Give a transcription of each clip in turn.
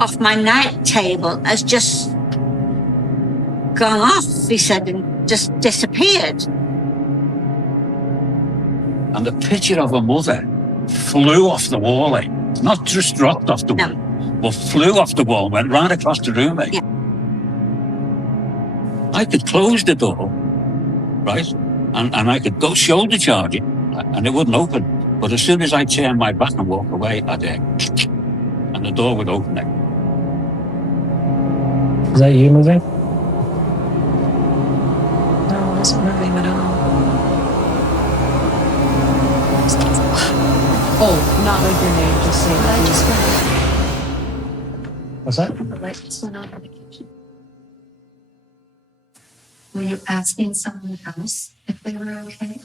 off my night table has just gone off, he said, and just disappeared. And the picture of a mother flew off the wall, eh? Not just dropped off the wall, but flew off the wall, went right across the room, eh? Yeah. I could close the door, right? And I could go shoulder charge it, and it wouldn't open. But as soon as I turned my back and walk away, I'd and the door would open again. Is that you moving? No, I wasn't moving at all. Oh, not like your name, just saying. I just went. What's that? The lights went on in the kitchen. Were you asking someone else if they were okay?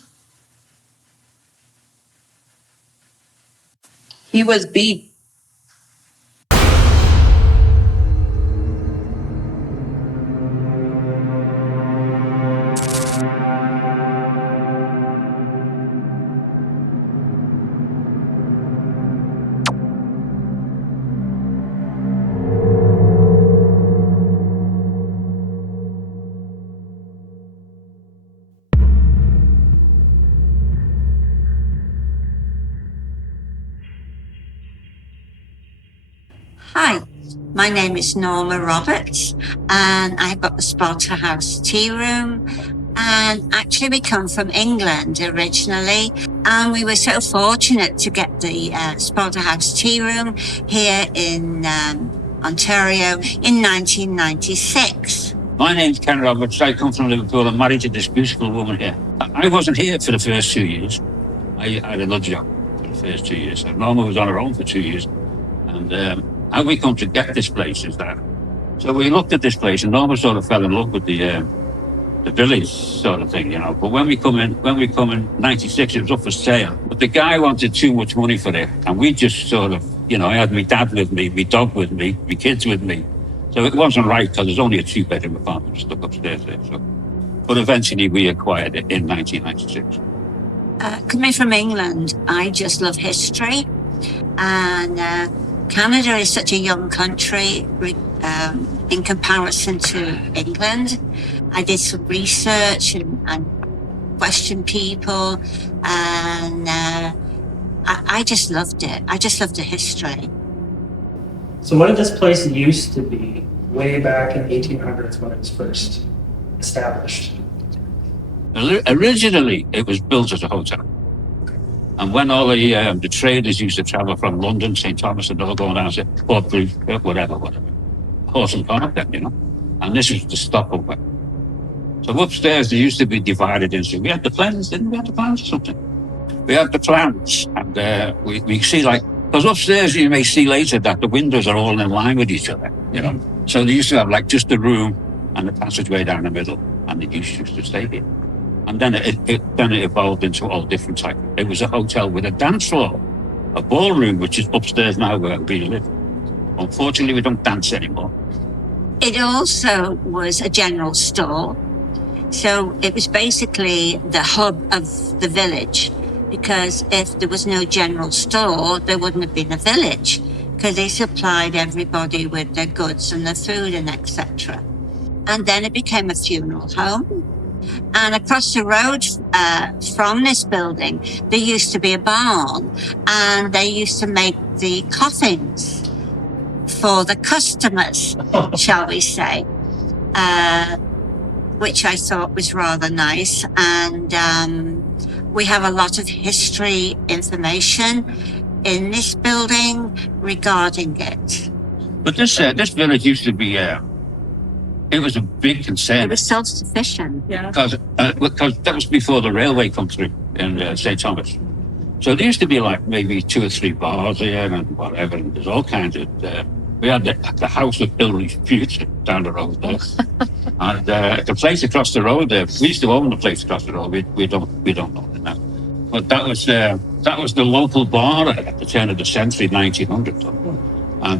He was beat. Hi, my name is Norma Roberts, and I've got the Sparta House Tearoom. And actually, we come from England originally, and we were so fortunate to get the Sparta House Tearoom here in Ontario in 1996. My name's Ken Roberts. I come from Liverpool. I'm married to this beautiful woman here. I wasn't here for the first 2 years. I had another job for the first 2 years. So Norma was on her own for 2 years. And how we come to get this place is that. So we looked at this place, and Norma sort of fell in love with the village sort of thing, you know. But when we come in '96, it was up for sale. But the guy wanted too much money for it, and we just sort of, you know, I had my dad with me, my dog with me, my kids with me. So it wasn't right because there's only a 2-bedroom apartment stuck upstairs there. So, but eventually we acquired it in 1996. Coming from England, I just love history, and Canada is such a young country in comparison to England. I did some research and questioned people, and I just loved it. I just loved the history. So what did this place used to be way back in the 1800s when it was first established? Originally, it was built as a hotel. And when all the traders used to travel from London, St. Thomas, and all going down to Port Blue, whatever, Horse and Park then, you know. And this was the stopover. So upstairs, they used to be divided into, we had the plans, didn't we have the plans or something? We had the plans, and we see like, because upstairs you may see later that the windows are all in line with each other, you know. So they used to have like just the room and the passageway down the middle, and they used to stay here. And then it evolved into all different types. It was a hotel with a dance floor, a ballroom, which is upstairs now where we live. Unfortunately, we don't dance anymore. It also was a general store. So it was basically the hub of the village, because if there was no general store, there wouldn't have been a village, because they supplied everybody with their goods and their food and etc. And then it became a funeral home. And across the road from this building, there used to be a barn, and they used to make the coffins for the customers, shall we say, which I thought was rather nice. And we have a lot of history information in this building regarding it. But this village used to be, it was a big concern. It was self-sufficient. Yeah. Because that was before the railway come through in St. Thomas. So there used to be like maybe 2 or 3 bars here and whatever, and there's all kinds of, we had the house of Billy's future down the road there. And the place across the road there, we used to own the place across the road, we don't own it now. But that was the local bar at the turn of the century, 1900.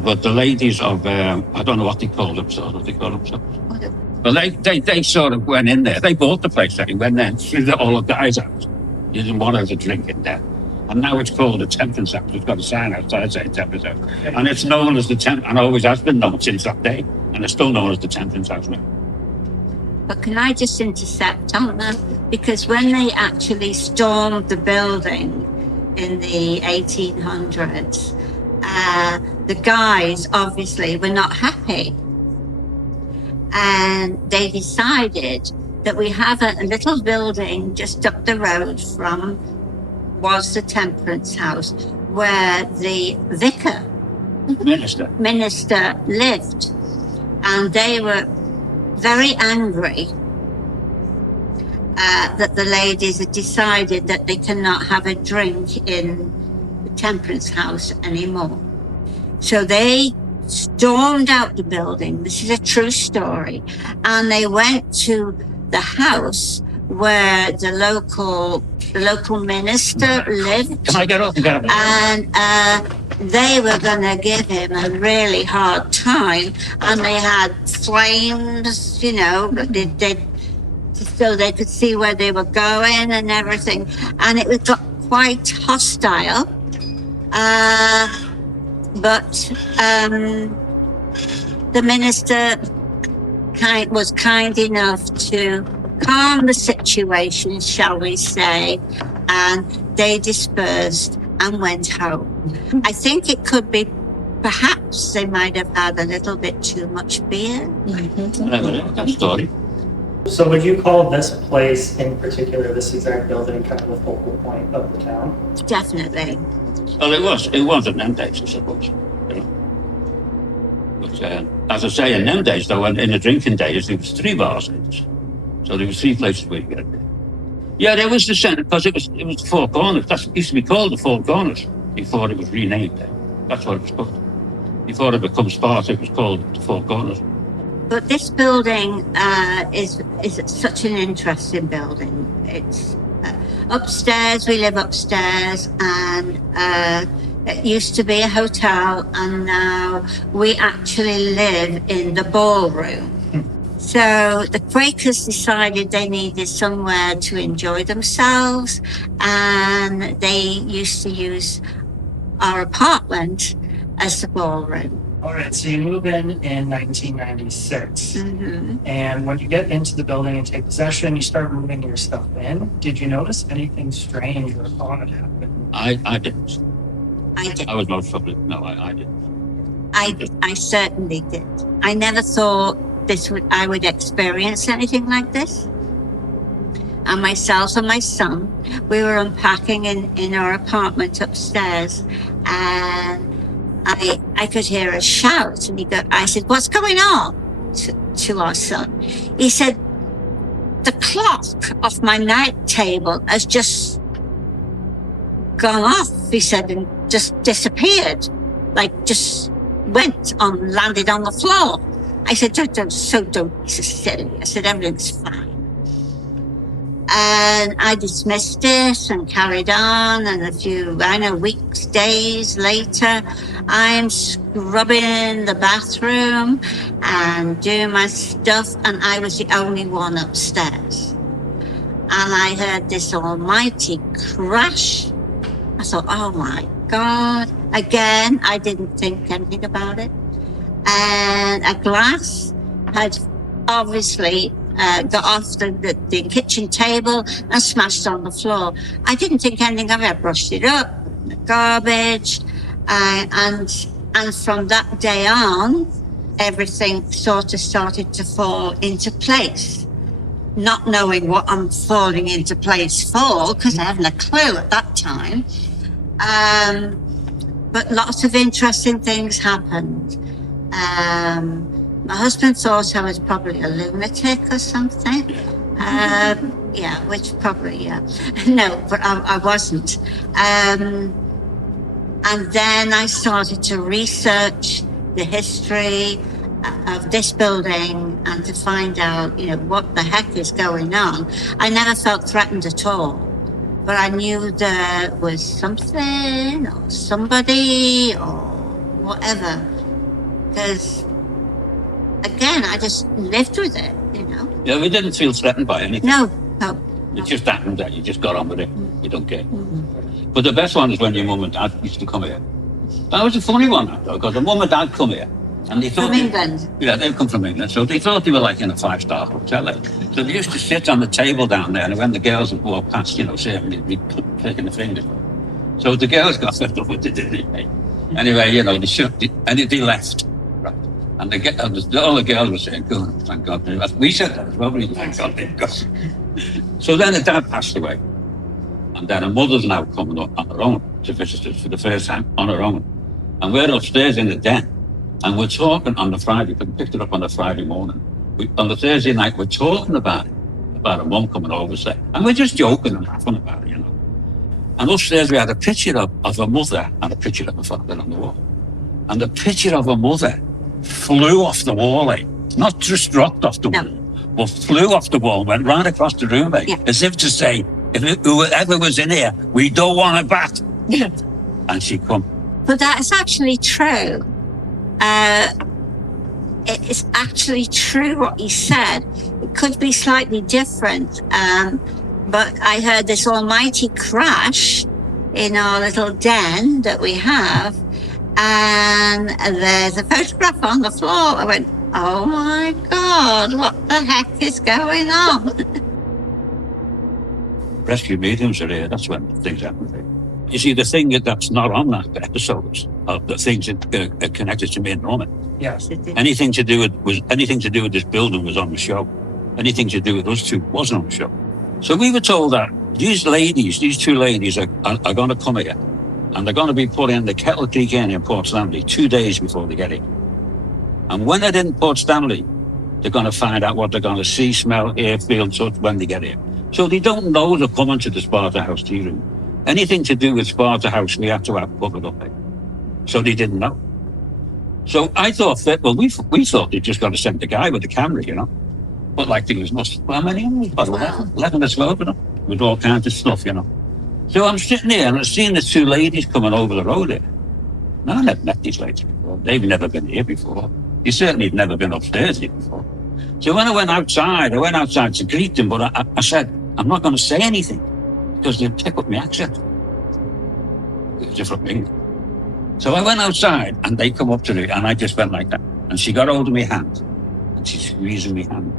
But the ladies of, I don't know what they call themselves, but they sort of went in there. They bought the place, they went in, threw all the guys out. You didn't want to have a drink in there. And now it's called the Temperance House. It's got a sign outside saying Temperance House. And it's known as the and always has been known since that day. And it's still known as the Temperance House now. But can I just intercept on that? Because when they actually stormed the building in the 1800s, the guys obviously were not happy. And they decided that we have a little building just up the road from was the Temperance House, where the vicar minister lived. And they were very angry that the ladies had decided that they cannot have a drink in the Temperance House anymore. So they stormed out the building. This is a true story. And they went to the house where the local minister lived. Can I get up and get up? And they were going to give him a really hard time. And they had flames, you know, so they could see where they were going and everything. And it got quite hostile. But the minister was kind enough to calm the situation, shall we say, and they dispersed and went home. I think it could be, perhaps they might have had a little bit too much beer. That story. So would you call this place in particular, this exact building, kind of a focal point of the town? Definitely. Well, it was in them days, I suppose. You know. But as I say, in them days, though, in the drinking days, there was 3 bars. So there was 3 places where you get it. Yeah, there was the centre, because it was the Four Corners. It used to be called the Four Corners before it was renamed. That's what it was called. Before it became Sparta, it was called the Four Corners. But this building is such an interesting building. It's upstairs, we live upstairs, and it used to be a hotel, and now we actually live in the ballroom. So the Quakers decided they needed somewhere to enjoy themselves, and they used to use our apartment as the ballroom. All right, so you move in 1996. Mm-hmm. And when you get into the building and take possession, you start moving your stuff in. Did you notice anything strange or odd happen? I didn't. I did. I was most probably, no, I didn't. I certainly did. I never thought I would experience anything like this. And myself and my son, we were unpacking in our apartment upstairs, and I could hear a shout, and I said, "What's going on?" to our son. He said, "The clock off my night table has just gone off," he said, and just disappeared, like just landed on the floor. I said, don't be so silly. I said, everything's fine. And I dismissed it and carried on. And a few, weeks, days later, I'm scrubbing the bathroom and doing my stuff. And I was the only one upstairs. And I heard this almighty crash. I thought, oh my God. Again, I didn't think anything about it. And a glass had obviously got off the kitchen table and smashed on the floor. I didn't think anything of it. I brushed it up, the garbage, and from that day on, everything sort of started to fall into place. Not knowing what I'm falling into place for, because I haven't a clue at that time. But lots of interesting things happened. My husband thought I was probably a lunatic or something. Which probably. No, but I wasn't. And then I started to research the history of this building and to find out, what the heck is going on. I never felt threatened at all, but I knew there was something or somebody or whatever. Because, again, I just lived with it, Yeah, we didn't feel threatened by anything. No. It just happened that you just got on with it. You don't care. But the best one is when your mum and dad used to come here. That was a funny one, because the mum and dad come here. And they thought From England? Yeah, they've come from England. So they thought they were like in a 5-star hotel. So they used to sit on the table down there, and when the girls would walk past, saying they'd be clicking the fingers. So the girls got fed up with it, didn't they? Anyway, they shut it, and they left. Right. And all the girls were saying, "Good, thank God." We said that as well, thank God they've gone. So then the dad passed away. And then her mother's now coming up on her own to visit us for the first time on her own. And we're upstairs in the den. And we're talking on the Friday, we picked it up on the Friday morning. On the Thursday night, we're talking about her mum coming over, and we're just joking and laughing about it, And upstairs we had a picture of her mother and a picture of her father on the wall. And the picture of her mother flew off the wall, not just dropped off the wall, but flew off the wall, went right across the room, as if to say, if whoever was in here, we don't want her back. Yeah. And she come. But that's actually true. It's actually true what he said. It could be slightly different, but I heard this almighty crash in our little den that we have, and there's a photograph on the floor. I went, oh my God, what the heck is going on? Rescue mediums are here, that's when things happen. You see, the thing that's not on that episode of the things that are connected to me and Norman. Yes. Anything to do with this building was on the show. Anything to do with us two wasn't on the show. So we were told that these two ladies are going to come here, and they're going to be put in the Kettle Creek Inn in Port Stanley 2 days before they get here. And when they're in Port Stanley, they're going to find out what they're going to see, smell, hear, feel, touch when they get here. So they don't know they're coming to the Sparta House Tearoom. Anything to do with Sparta House, we have to have covered up. So they didn't know. So I thought that, we thought they just got to send the guy with the camera, But like there was how many? About 11 or 12 of them, with all kinds of stuff, So I'm sitting there and I'm seeing the two ladies coming over the road here. Now, I never met these ladies before. They've never been here before. They certainly had never been upstairs here before. So when I went outside to greet them, but I said, I'm not going to say anything because they'd pick up my accent. They're from England. So I went outside and they come up to me and I just went like that. And she got hold of my hand and she squeezed my hand.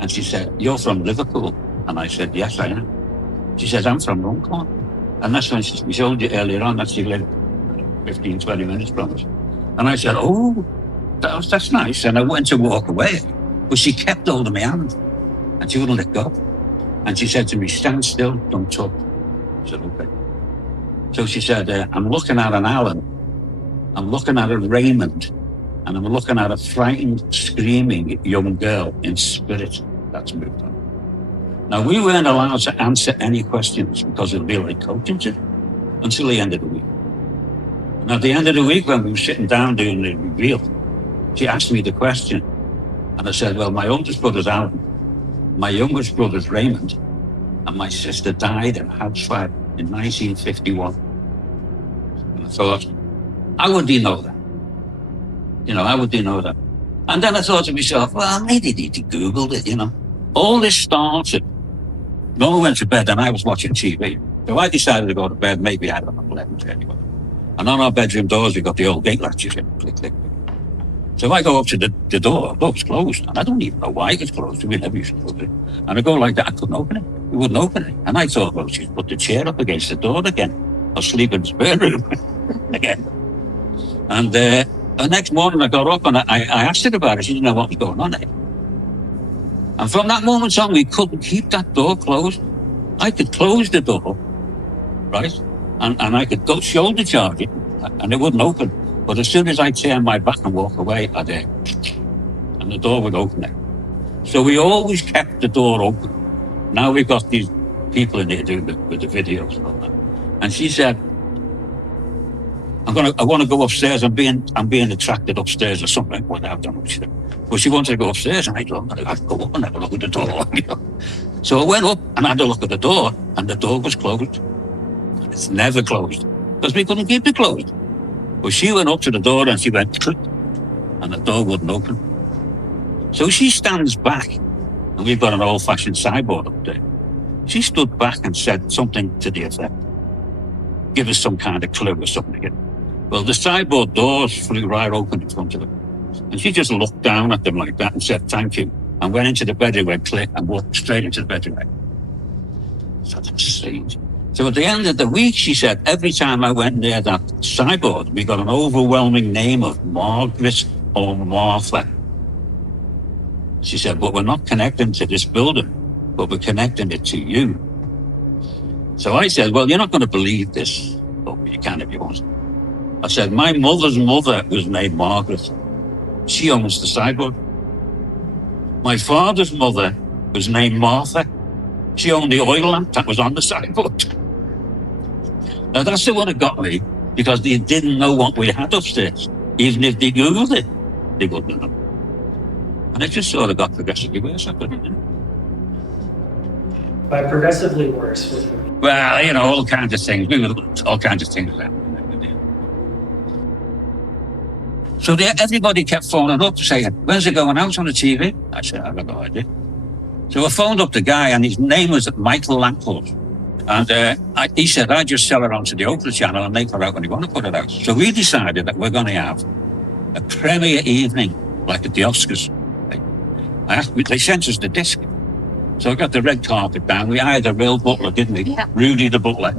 And she said, you're from Liverpool? And I said, yes, I am. She says, I'm from Runcorn. And that's when we showed you earlier on that she lived 15, 20 minutes from us. And I said, oh, that's nice. And I went to walk away. But she kept hold of my hand and she wouldn't let go. And she said to me, stand still, don't talk. I said, okay. So she said, I'm looking at an Alan, I'm looking at a Raymond, and I'm looking at a frightened, screaming young girl in spirit that's moved on. Now, we weren't allowed to answer any questions because it'll be like coaching to until the end of the week. And at the end of the week, when we were sitting down doing the reveal, she asked me the question. And I said, well, my oldest brother's Alan, my youngest brother's Raymond, and my sister died in a house fire in 1951. And I thought, how would he know that? How would he know that? And then I thought to myself, well, maybe he Googled it, All this started. No one went to bed and I was watching TV. So I decided to go to bed, maybe I don't know, 11:30. And on our bedroom doors, we got the old gate latches in, click, click, click. So I go up to the door it's closed. And I don't even know why it's closed. We never used to close it. And I go like that, I couldn't open it. We wouldn't open it. And I thought, well, she's put the chair up against the door again. I'll sleep in the spare room again. And the next morning I got up and I asked her about it. She didn't know what was going on there. And from that moment on, we couldn't keep that door closed. I could close the door, right? And I could go shoulder charge it and it wouldn't open. But as soon as I turned my back and walk away, and the door would open there. So we always kept the door open. Now we've got these people in here doing with the videos and all that. And she said, I want to go upstairs. I'm being attracted upstairs or something. Well, I don't know. She said. But she wanted to go upstairs, and I thought, I'd go up and have a look at the door. So I went up and had a look at the door, and the door was closed. It's never closed because we couldn't keep it closed. But she went up to the door and she went click, and the door wouldn't open. So she stands back, and we've got an old-fashioned sideboard up there. She stood back and said something to the effect, give us some kind of clue or something. Well, the sideboard doors flew right open in front of her. And she just looked down at them like that and said, thank you. And went into the bedroom, went click, and walked straight into the bedroom. So that's strange. So at the end of the week, she said, every time I went near that sideboard, we got an overwhelming name of Margaret or Martha. She said, but we're not connecting to this building, but we're connecting it to you. So I said, well, you're not going to believe this. Oh, you can if you want. I said, my mother's mother was named Margaret. She owns the sideboard. My father's mother was named Martha. She owned the oil lamp that was on the sideboard. Now that's the one that got me, because they didn't know what we had upstairs. Even if they Googled it, they wouldn't know. And it just sort of got progressively worse after that. By progressively worse, what do you mean? Well, you know, all kinds of things. We were all kinds of things happening. So everybody kept phoning up saying, when's it going out on the TV? I said, I've got no idea. So I phoned up the guy, and his name was Michael Lamport. And he said, I just sell it onto the Oprah channel and they put it out when they want to put it out. So we decided that we're going to have a premiere evening, like at the Oscars. They sent us the disc. So I got the red carpet down. We hired a real butler, didn't we? Yeah. Rudy the butler.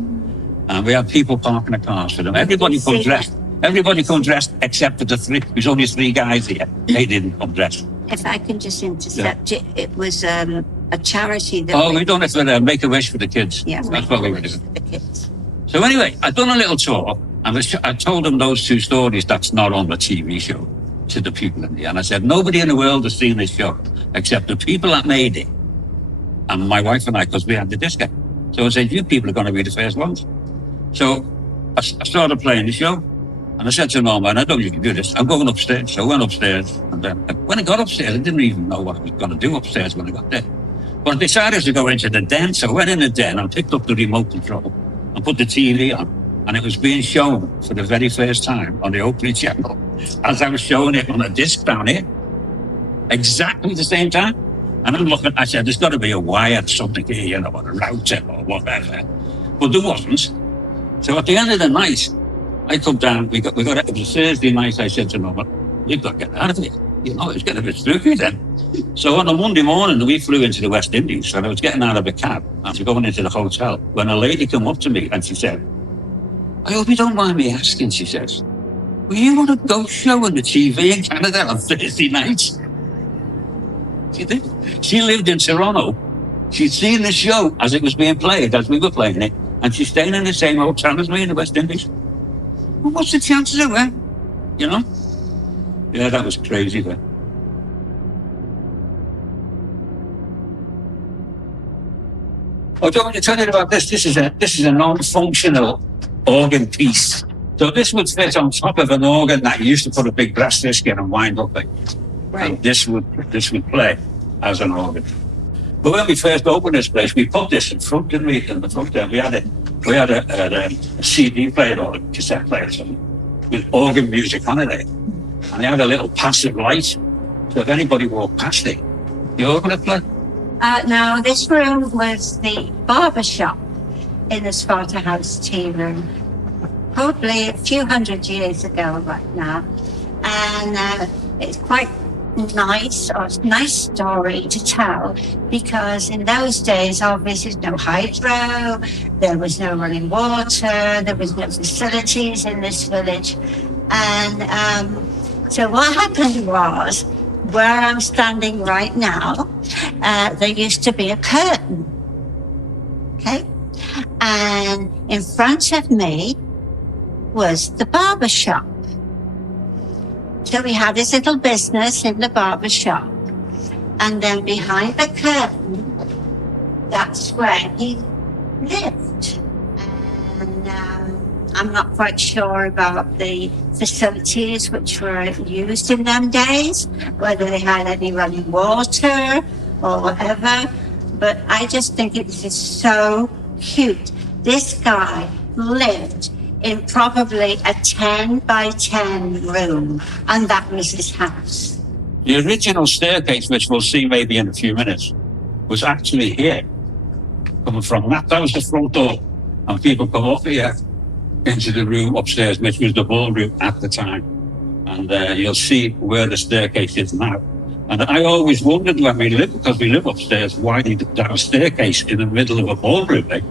And we had people parking the cars for them. Everybody comes dressed. Everybody comes dressed except for there's only 3 guys here. They didn't come dressed. If I can just intercept it, it was a charity that. Oh, we done it for Make-A-Wish for the kids. Yeah, That's what we were doing. for the kids. So anyway, I'd done a little tour, and I told them those 2 stories that's not on the TV show to the people in there. And I said, nobody in the world has seen this show except the people that made it. And my wife and I, because we had the disc. So I said, you people are going to be the first ones. So I started playing the show. And I said to Norma, and I don't usually do this, I'm going upstairs. So I went upstairs. And then when I got upstairs, I didn't even know what I was going to do upstairs when I got there. But I decided to go into the den. So I went in the den and picked up the remote control and put the TV on. And it was being shown for the very first time on the Oakley channel as I was showing it on a disc down here. Exactly the same time. And I'm looking, I said, there's got to be a wire, something here, you know, or a router or whatever. But there wasn't. So at the end of the night, I come down, it was a Thursday night, I said to Norma, you've got to get out of here. You know, it's getting a bit spooky then. So on a Monday morning, we flew into the West Indies, and I was getting out of a cab and going into the hotel when a lady came up to me and she said, I hope you don't mind me asking, she says, were you on a ghost show on the TV in Canada on Thursday nights? She did. She lived in Toronto. She'd seen the show as it was being played, as we were playing it, and she's staying in the same hotel as me in the West Indies. Well, what's the chances of that? You know? Yeah, that was crazy then. Oh, do you want me to tell you about this? This is a non-functional organ piece. So this would fit on top of an organ that you used to put a big brass disc in and wind up like. Right. And this would play as an organ. But when we first opened this place, we put this in front, didn't we? In the front there, we had a CD player or a cassette player or something with organ music on it. And they had a little passive light. So if anybody walked past it, the organ would play. No, this room was the barber shop in the Sparta House Tearoom, probably a few hundred years ago right now. And it's quite nice story to tell, because in those days, obviously, no hydro, there was no running water, there was no facilities in this village. And so what happened was, where I'm standing right now, there used to be a curtain, okay? And in front of me was the barber shop. So we had this little business in the barber shop. And then behind the curtain, that's where he lived. And I'm not quite sure about the facilities which were used in them days, whether they had any running water or whatever. But I just think it is so cute. This guy lived in probably a 10 by 10 room, and that was his house. The original staircase, which we'll see maybe in a few minutes, was actually here, coming from that. That was the front door, and people come up here, into the room upstairs, which was the ballroom at the time. And you'll see where the staircase is now. And I always wondered when we lived, because we live upstairs, why did they have a staircase in the middle of a ballroom, eh?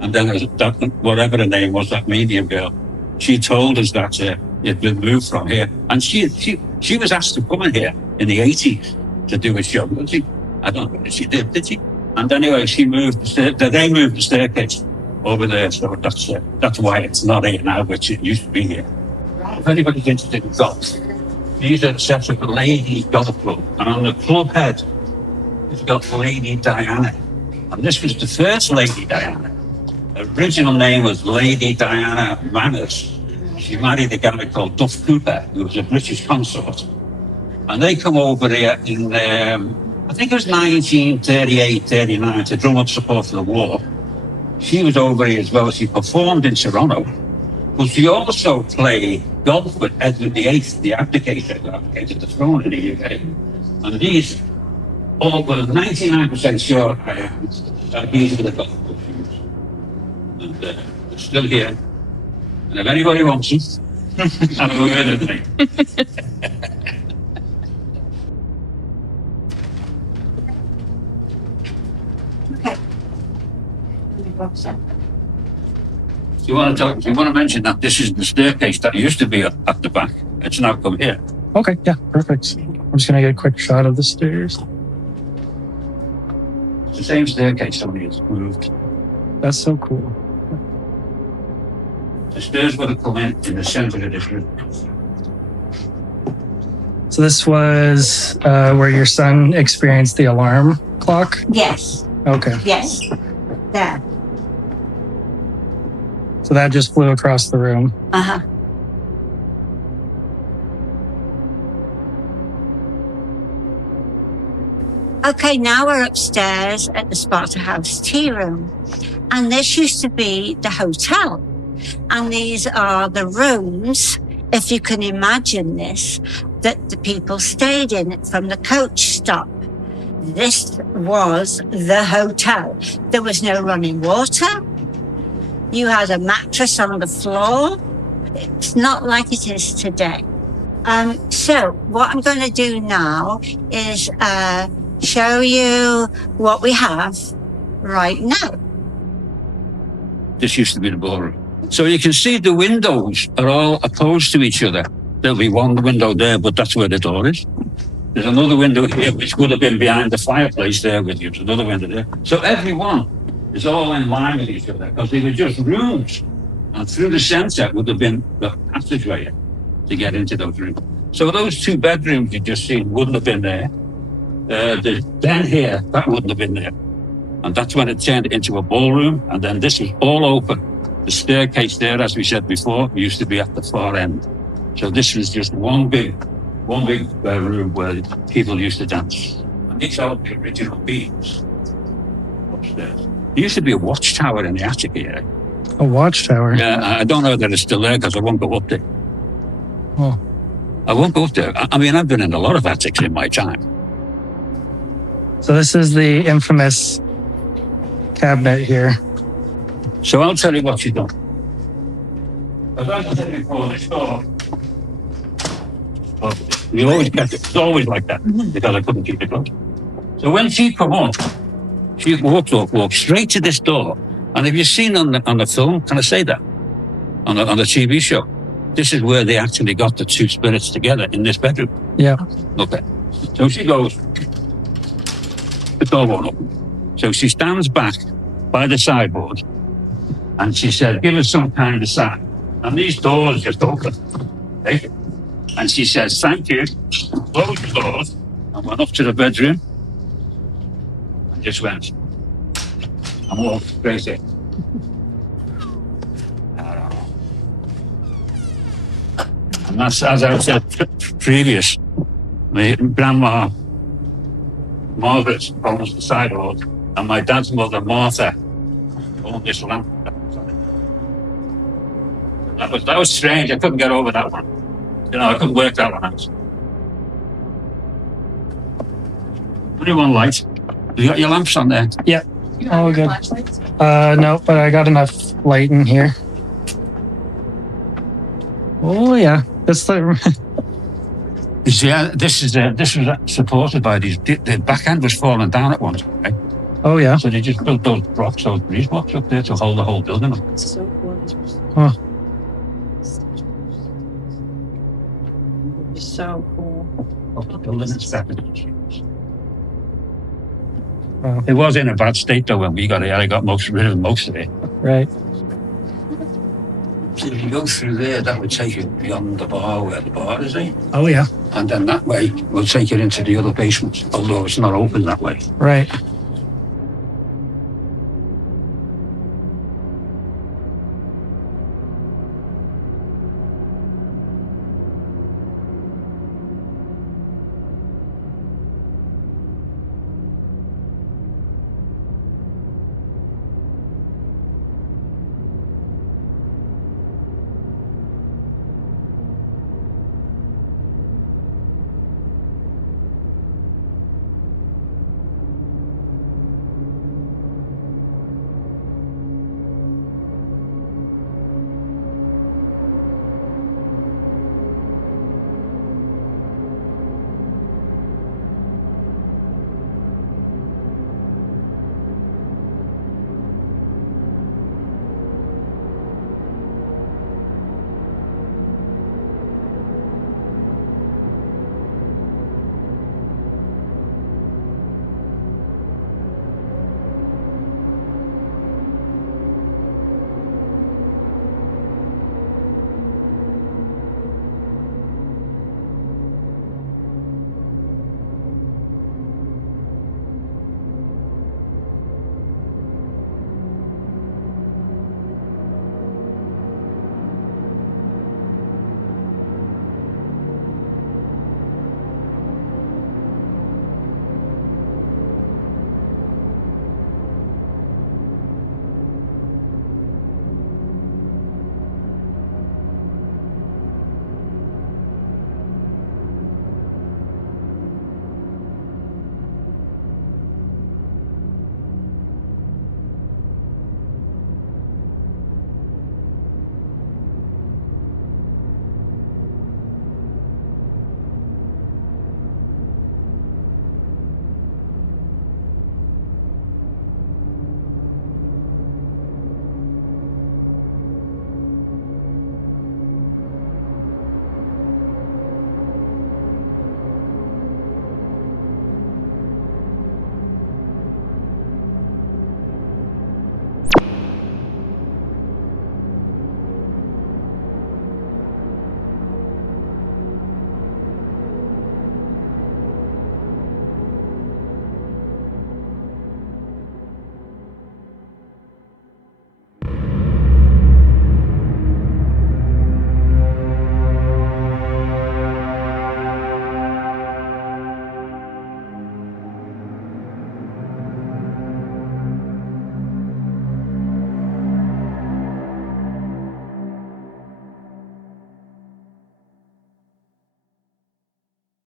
And then that, whatever her name was, that medium girl, she told us that it been moved from here. And she was asked to come in here in the 80s to do a show, wasn't she? I don't know if she did she? And anyway, they moved the staircase over there, so that's why it's not here now, which it used to be here. If anybody's interested in golf, these are the sets of the Lady Golf Club, and on the club head, it's got Lady Diana, and this was the first Lady Diana. Her original name was Lady Diana Manners. She married a guy called Duff Cooper, who was a British consort, and they come over here in, I think it was 1938, 39, to drum up support for the war. She was over here as well. She performed in Toronto. But she also played golf with Edward VIII, the abdicator who abdicated the throne in the UK. And these, all but 99% sure I am, these are the golf club shoes. And they're still here. And if anybody wants them, have a word with me. Okay. You want to mention that this is the staircase that used to be at the back. It's now come here. Okay, yeah, perfect. I'm just gonna get a quick shot of the stairs. It's the same staircase, only it's moved. That's so cool. The stairs would have come in the center of this room. So this was where your son experienced the alarm clock? Yes, Okay. yes. There. So that just flew across the room. Uh-huh. Okay, now we're upstairs at the Sparta House Tearoom. And this used to be the hotel. And these are the rooms, if you can imagine this, that the people stayed in from the coach stop. This was the hotel. There was no running water. You had a mattress on the floor. It's not like it is today. So what I'm going to do now is show you what we have right now. This used to be the ballroom. So you can see the windows are all opposed to each other. There'll be one window there, but that's where the door is. There's another window here, which would have been behind the fireplace there with you. There's another window there. So every one is all in line with each other because they were just rooms. And through the center would have been the passageway to get into those rooms. So those two bedrooms you just seen wouldn't have been there. The den here, that wouldn't have been there. And that's when it turned into a ballroom. And then this is all open. The staircase there, as we said before, used to be at the far end. So this was just one big room where people used to dance. And these are the original beams upstairs. There used to be a watchtower in the attic here. A watchtower? Yeah, I don't know that it's still there because I won't go up there. Oh. I won't go up there. I mean, I've been in a lot of attics in my time. So this is the infamous cabinet here. So I'll tell you what you've done. As I said before, this door, you always kept it. It's always like that because I couldn't keep it closed. So when she come on, she walked straight to this door. And have you seen on the film, can I say that? On the TV show, this is where they actually got the two spirits together in this bedroom. Yeah. Okay. So she goes, the door won't open. So she stands back by the sideboard and she said, give us some kind of sign. And these doors just open. Okay? And she says, thank you. Closed the doors and went up to the bedroom and just went and walked straight in. And that's, as I said previous, my grandma, Margaret, owns the sideboard, and my dad's mother, Martha, owned this lamp. That was strange. I couldn't get over that one. You know, I couldn't work that one out. Only one light. You got your lamps on there? Yeah. All good. No, but I got enough light in here. Oh yeah, that's like You see, this was supported by these. The back end was falling down at once, right? oh yeah. So they just built those breeze blocks up there to hold the whole building up. It's so cool. Huh. So cool. The building inspected. Wow. It was in a bad state though when we got it. I got rid of most of it. Right. So if you go through there, that would take you beyond the bar where the bar is, eh? Oh yeah. And then that way will take you into the other basement, although it's not open that way. Right.